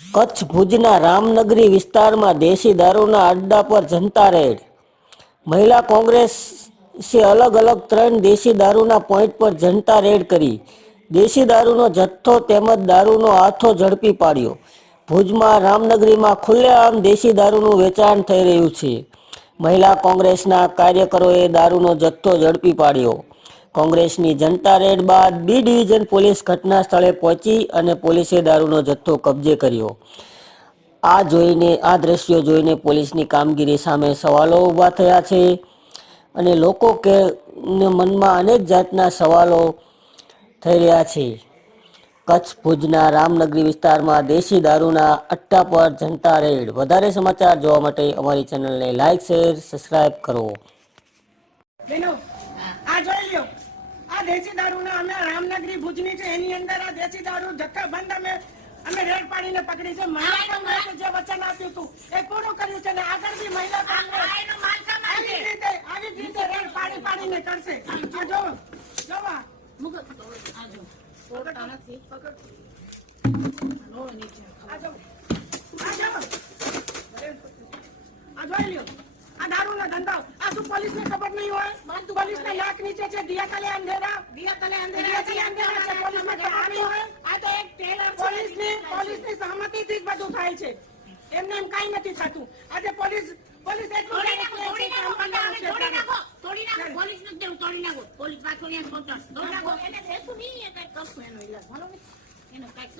કચ્છ ભુજના રામનગરી વિસ્તારમાં દેશી દારૂના અડ્ડા પર જનતા રેડ। મહિલા કોંગ્રેસે અલગ અલગ 3 દેશી દારૂના પોઈન્ટ પર જનતા રેડ કરી દેશી દારૂનો જથ્થો તેમજ દારૂનો આથો ઝડપી પાડ્યો। ભુજમાં રામનગરીમાં ખુલ્લેઆમ દેશી દારૂનું વેચાણ થઈ રહ્યું છે। મહિલા કોંગ્રેસના કાર્યકરોએ દારૂનો જથ્થો ઝડપી પાડ્યો। કોંગ્રેસની જનતા રેડ બાદ બી ડિવિઝન પોલીસ ઘટના સ્થળે પહોંચી અને પોલીસે દારૂનો જથ્થો કબજે કર્યો। આ દ્રશ્યો જોઈને પોલીસની કામગીરી સામે સવાલો ઊભા થયા છે અને લોકો મનમાં અનેક જાતના સવાલો થઈ રહ્યા છે। કચ્છ ભુજના રામનગરી વિસ્તારમાં દેશી દારૂના અટ્ટા પર જનતા રેડ। વધારે સમાચાર જોવા માટે અમારી ચેનલને લાઈક, શેર, સબસ્ક્રાઇબ કરો। આ દેશી દારૂના અમે રામનગરી ભુજની છે એની અંદર આ દેશી દારૂ જથ્થાબંધ અમે રેડ પાડીને પકડી છે। મહિલા જે વચન આપ્યું હતું એ પૂરું કર્યું છે ને આગળ બી મહિલા આવી રીતે રેડ પાડીને કરશે। આ જોવો આ દારૂનો ધંધો આ શું પોલીસને ખબર નહીં હોય? પોલીસને લાખ નીચે છે, દિયા તલે અંધેરા છે। પોલીસને ખબર નહીં હોય? આ તો એક ટેલર પોલીસની સહમતિથી જ બધું થાય છે, એમને એમ કાઈ નથી થતું। આજે પોલીસ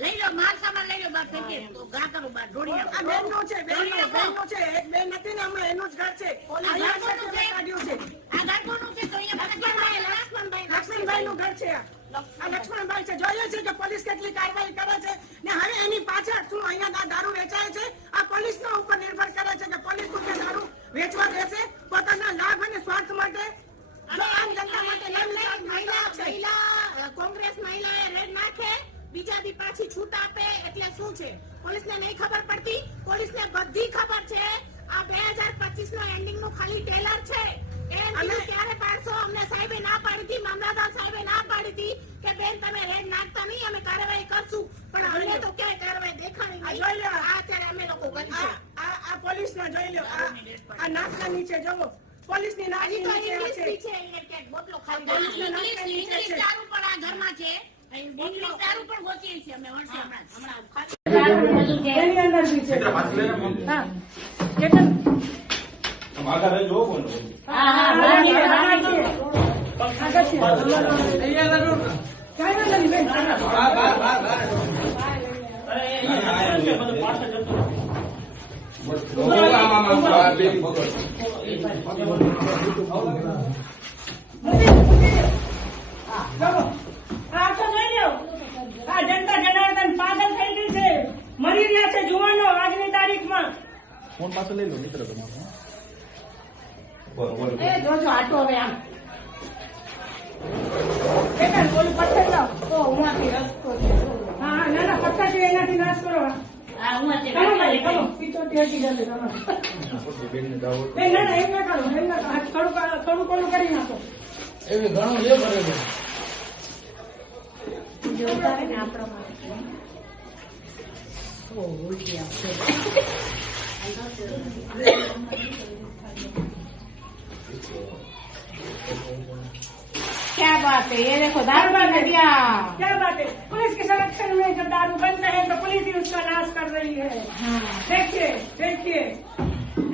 લઈ લો માલ સામાન લઈ લો બાર ફેંકે તો ગા કરો બાર ઢોળી નાખો। આ બેનનો છે એક બેન નથી ને હમણાં એનું જ ઘર છે। આ ઘર કોનું છે? તો અહીંયા લક્ષ્મણભાઈ નું ઘર છે। આ લક્ષ્મણભાઈ છે। જોઈએ છે કે પોલીસ કેટલી કાર્યવાહી કરે છે ને હવે એની પાછળ શું અહીંયા દારૂ વેચાય છે? આ પોલીસના ઉપર નિર્ભર કરે છે કે પોલીસ પોતે દારૂ વેચવા દેશે પોતાના લાભ અને સ્વાર્થ માટે। આમ જનતા માટે મહિલા કોંગ્રેસ મહિલાએ રેડ નાખે બીજા દી પાછી છૂટ આપે એટલે શું છે? પોલીસને નહીં ખબર પડતી? પોલીસને બધી ખબર છે। આ 2025 નો એન્ડિંગ નું ખાલી ટેલર છે। અમે ક્યારે પાડશો? અમને સાહેબે ના પાડી હતી, મામલતદાર સાહેબે ના પાડી હતી કે બેન તમે રેડ નાખતા નહીં, અમે કાર્યવાહી કરશું, પણ અમને તો ક્યાંય કાર્યવાહી દેખાણી નહીં। જોઈ લો આ અત્યારે અમે લોકો કરી છે। આ પોલીસ ના જોઈ લો આ નાકના નીચે જોવો પોલીસની નાકની નીચે છે એટલે બોટલો ખાલી પોલીસના નાકના નીચે છે। દારૂ પણ આ ઘરમાં છે, ઇંગ્લિશ દારૂ પણ ગોચીએ છીએ અમે વર્ષે હમણાં એની અંદર બી છે। હા કેટલા માગા રે જો કોણ? હા બાકી છે આગળ છે અહીંયા લાગો કાઈ ના બેન બાર અરે અહીંયા બધું પાછળ જતો આમાં બે પકડ ચાલો આ તો લઈ લો। આ જનતા જનાર્દન પાગલ થઈ ગઈ છે, મરી રહ્યા છે જુવાનો આજની તારીખમાં। ફોન પાછો લઈ લો મિત્ર તમારો। એ જોજો આટો હવે આમ બેટા બોલું પથ્થર લાવ તો ઉમાંથી રસ્તો છે। હા ના ના પથ્થર છે એનાથી નાશ કરો। હા ઉમાંથી કમો પીતો ટેટી જલે તમારો બેન ના ના એમ ના કરો થોડું કરી નાખો એવી ઘણું લે બરાબર જોતા ને આપણો ઓ ઉલટી આવશે। क्या बात है? ये देखो दारू बंद कर दिया। क्या बात है? पुलिस के संरक्षण में जब दारू बनता है तो पुलिस ही उसका नाश कर रही है। हाँ। देखिए देखिए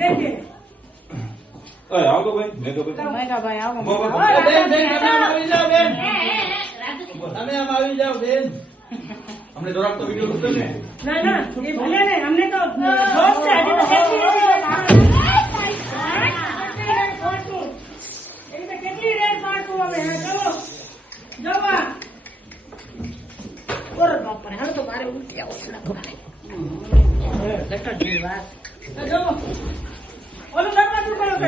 देखिए आओ तो भाई मैं तो भाई आओ बेन આવી જાઓ બેન તમે આમ આવી જાઓ બેન हमने दौरान तो वीडियो उतर ने ना ना ये भले ने हमने तो दोस्त है अभी तो कैसी કેટલી રેડ પાડતું હવે ચલો જવા ઓર બાપ રે હવે તો મારે ઉલટી આવશે લટક દી વાત જવો ઓલો લટક કરો હવે